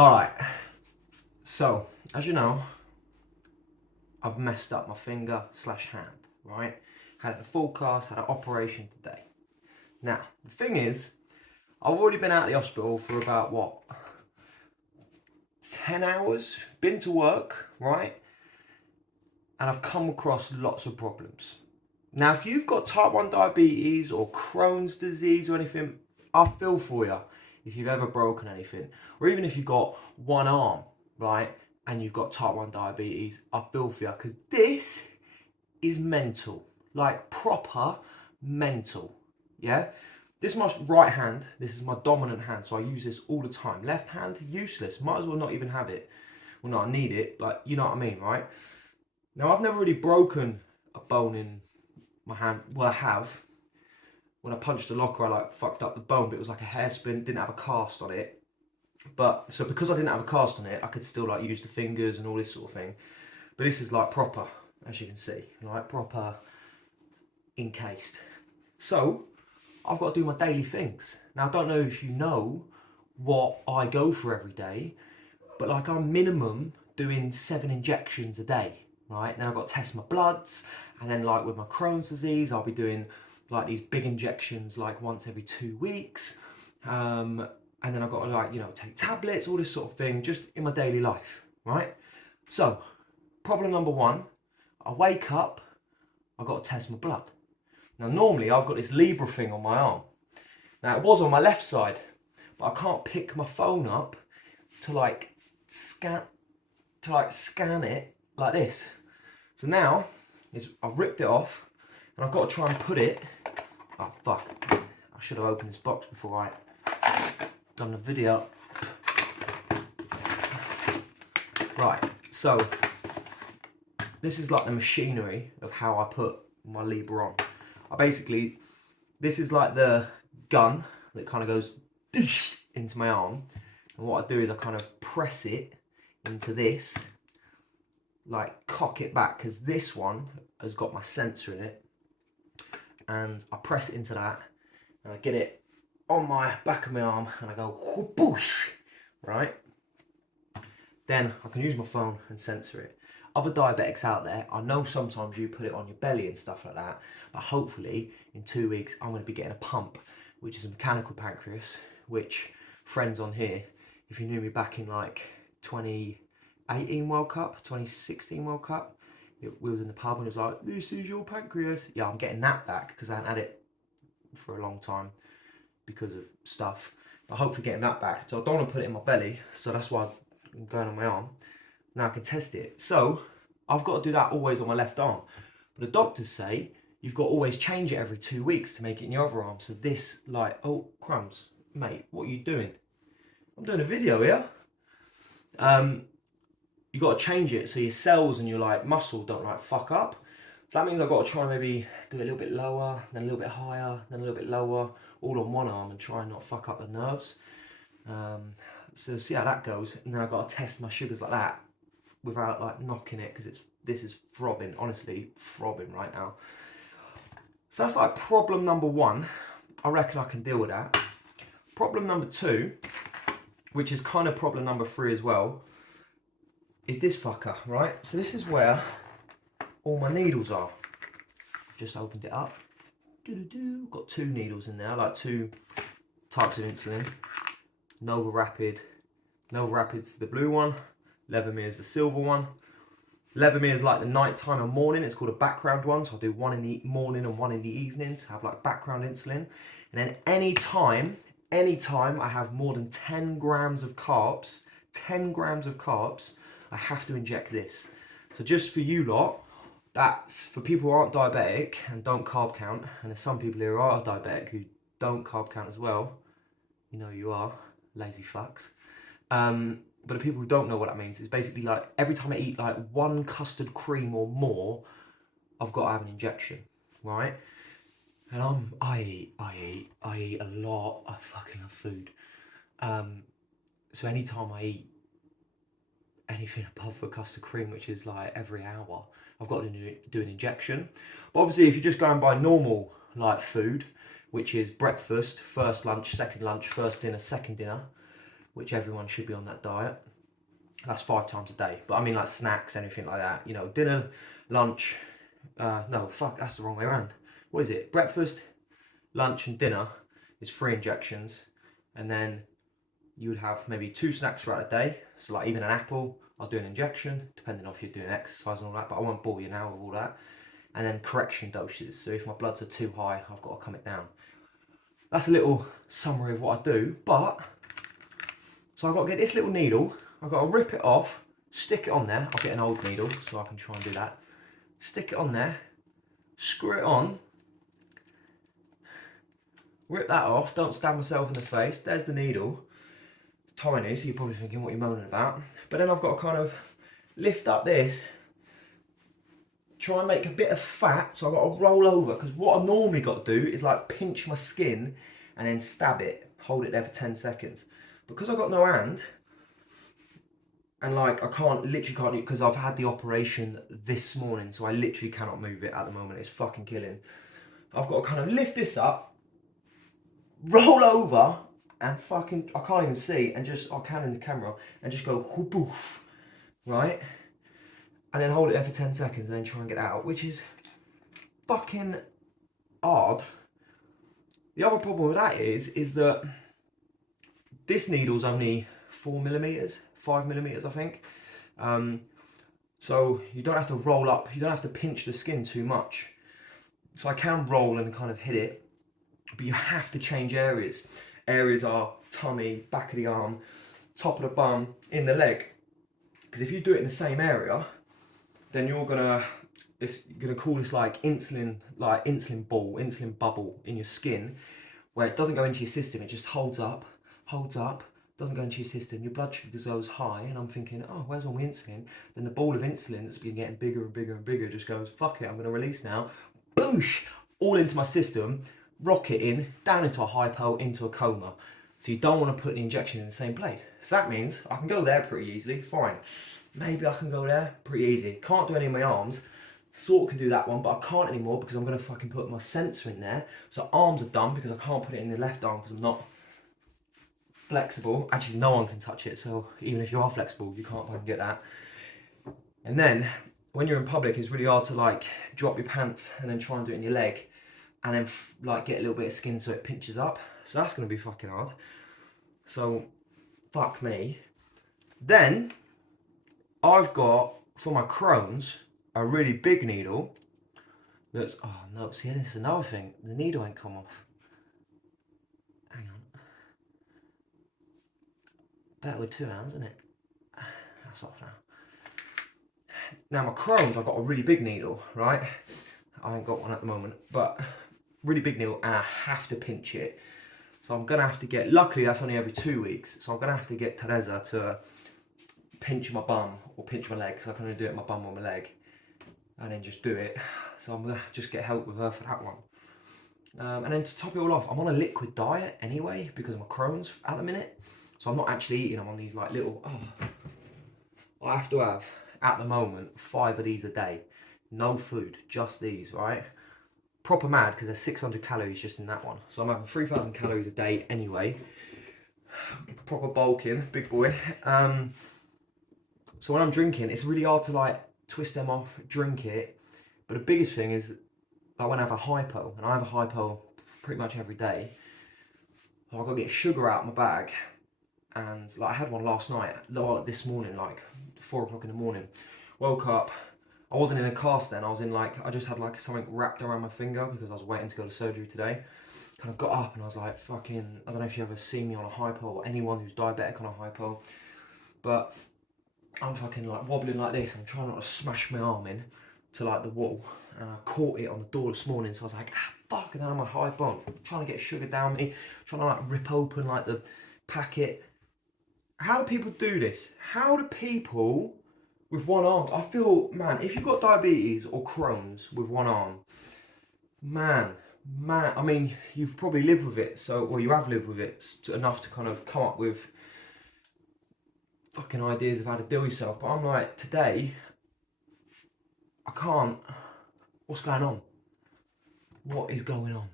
Alright, so as you know, I've messed up my finger slash hand, right? Had a full cast, had an operation today. Now, the thing is, I've already been out of the hospital for about what? 10 hours, been to work, right? And I've come across lots of problems. Now, if you've got type 1 diabetes or Crohn's disease or anything, I feel for you if you've ever broken anything. Or even if you've got one arm, right, and you've got type 1 diabetes, I feel for you because this is mental. Like proper mental, yeah? This is my right hand, this is my dominant hand, so I use this all the time. Left hand, useless, might as well not even have it. Well, no, I need it, but you know what I mean, right? Now, I've never really broken a bone in my hand. Well, I have. When I punched the locker, I fucked up the bone, but it was like a hairspin, didn't have a cast on it. But so because I didn't have a cast on it, I could still use the fingers and all this sort of thing. But this is like proper, as you can see, like proper encased. So I've got to do my daily things. Now, I don't know if you know what I go for every day, but like I'm minimum doing 7 injections a day, right? Then I've got to test my bloods, and then like with my Crohn's disease, I'll be doing like these big injections like once every 2 weeks. And then I've got to take tablets, all this sort of thing, just in my daily life, right? So, problem number 1, I wake up, I've got to test my blood. Now normally I've got this Libra thing on my arm. Now it was on my left side, but I can't pick my phone up to scan it like this. So now I've ripped it off and I've got to try and put it. Oh fuck! I should have opened this box before I done the video. Right, so this is like the machinery of how I put my Libra on. This is like the gun that kind of goes into my arm, and what I do is I kind of press it into this, like cock it back, because this one has got my sensor in it, and I press it into that, and I get it on my back of my arm, and I go whoosh, right? Then I can use my phone and sensor it. Other diabetics out there, I know sometimes you put it on your belly and stuff like that, but hopefully in 2 weeks I'm going to be getting a pump, which is a mechanical pancreas, which friends on here, if you knew me back in like 2018 World Cup, 2016 World Cup, we was in the pub and it was like, this is your pancreas. Yeah, I'm getting that back because I hadn't had it for a long time because of stuff. But hopefully getting that back. So I don't want to put it in my belly, so that's why I'm going on my arm. Now I can test it. So I've got to do that always on my left arm. But the doctors say you've got to always change it every 2 weeks to make it in your other arm. So this, oh crumbs, mate, what are you doing? I'm doing a video here. You got to change it so your cells and your muscle don't fuck up. So that means I've got to try and maybe do it a little bit lower, then a little bit higher, then a little bit lower, all on one arm, and try and not fuck up the nerves. So see how that goes, and then I've got to test my sugars like that without knocking it, because this is throbbing, honestly throbbing right now. So that's problem number 1. I reckon I can deal with that. Problem number 2, which is kind of problem number 3 as well, is this fucker, right? So this is where all my needles are. I've just opened it up. Got 2 needles in there, 2 types of insulin. Nova Rapid's the blue one, Levomir's the silver one. Levomir is like the nighttime and morning, it's called a background one, so I'll do one in the morning and one in the evening to have background insulin. And then anytime I have more than 10 grams of carbs, I have to inject this. So just for you lot, that's for people who aren't diabetic and don't carb count, and there's some people here who are diabetic who don't carb count as well. You know you are, lazy fucks. But the people who don't know what that means, it's basically every time I eat 1 custard cream or more, I've got to have an injection, right? And I eat a lot. I fucking love food. So anytime I eat anything above a custard cream, which is every hour, I've got to do an injection. But obviously, if you're just going by normal food, which is breakfast, first lunch, second lunch, first dinner, second dinner, which everyone should be on that diet. That's 5 times a day. But I mean like snacks, anything like that. You know, dinner, lunch. No, fuck, that's the wrong way around. What is it? Breakfast, lunch and dinner is 3 injections. And then you would have maybe 2 snacks throughout the day. So like even an apple, I'll do an injection, depending on if you're doing exercise and all that. But I won't bore you now with all that. And then correction doses. So if my bloods are too high, I've got to calm it down. That's a little summary of what I do. But, so I've got to get this little needle. I've got to rip it off, stick it on there. I'll get an old needle so I can try and do that. Stick it on there, screw it on, rip that off, don't stab myself in the face. There's the needle. It's tiny, so you're probably thinking what you're moaning about. But then I've got to kind of lift up this, try and make a bit of fat, so I've got to roll over, because what I normally got to do is like pinch my skin and then stab it, hold it there for 10 seconds. Because I've got no hand, and like I literally can't, because I've had the operation this morning, so I literally cannot move it at the moment. It's fucking killing. I've got to kind of lift this up, roll over, and fucking, I can't even see, and just, I can in the camera, and just go whoop, right? And then hold it there for 10 seconds and then try and get out, which is fucking hard. The other problem with that is that this needle's only 4 millimeters, 5 millimeters, I think. So you don't have to roll up, you don't have to pinch the skin too much. So I can roll and kind of hit it, but you have to change areas. Areas are tummy, back of the arm, top of the bum, in the leg. Because if you do it in the same area, then you're gonna call this like insulin ball, insulin bubble in your skin, where it doesn't go into your system, it just holds up, doesn't go into your system, your blood sugar goes high, and I'm thinking, oh, where's all my insulin? Then the ball of insulin that's been getting bigger and bigger and bigger just goes, fuck it, I'm gonna release now, boosh, all into my system, rocket in, down into a hypo, into a coma. So you don't want to put the injection in the same place. So that means I can go there pretty easily, fine. Maybe I can go there pretty easy. Can't do any of my arms. Sort of can do that one, but I can't anymore because I'm going to fucking put my sensor in there. So arms are done because I can't put it in the left arm because I'm not flexible. Actually, no one can touch it. So even if you are flexible, you can't fucking get that. And then when you're in public, it's really hard to like drop your pants and then try and do it in your leg. And then like get a little bit of skin so it pinches up. So that's going to be fucking hard. So fuck me. Then I've got, for my Crohn's, a really big needle that's, oh no, see, this is another thing. The needle ain't come off. Hang on. Better with 2 hands, isn't it? That's off now. Now my Crohn's, I've got a really big needle, right? I ain't got one at the moment, but really big needle, and I have to pinch it. So I'm gonna have to get, luckily that's only every 2 weeks, so I'm gonna have to get Teresa to pinch my bum or pinch my leg, because I can only do it my bum or my leg, and then just do it. So I'm gonna just get help with her for that one. And then to top it all off, I'm on a liquid diet anyway because of my Crohn's at the minute. So I'm not actually eating, I'm on these like little, I have to have, at the moment, 5 of these a day. No food, just these, right? Proper mad because there's 600 calories just in that one. So I'm having 3,000 calories a day anyway. Proper bulking, big boy. So when I'm drinking, it's really hard to like twist them off, drink it. But the biggest thing is like when I have a hypo, and I have a hypo pretty much every day, I've got to get sugar out of my bag. And like I had one last night, this morning, like 4 o'clock in the morning. Woke up, I wasn't in a cast then, I was in like, I just had like something wrapped around my finger because I was waiting to go to surgery today. Kind of got up and I was like, fucking, I don't know if you ever seen me on a hypo or anyone who's diabetic on a hypo, but I'm fucking like wobbling like this. I'm trying not to smash my arm in to like the wall, and I caught it on the door this morning, so I was like, fuck, and then I'm a hypo, trying to get sugar down me, trying to like rip open like the packet. How do people do this? How do people with one arm? I feel, man, if you've got diabetes or Crohn's with one arm, man, I mean, you've probably lived with it, so, well, you have lived with it enough to kind of come up with fucking ideas of how to deal with yourself. But I'm like, today, I can't, what's going on? What is going on?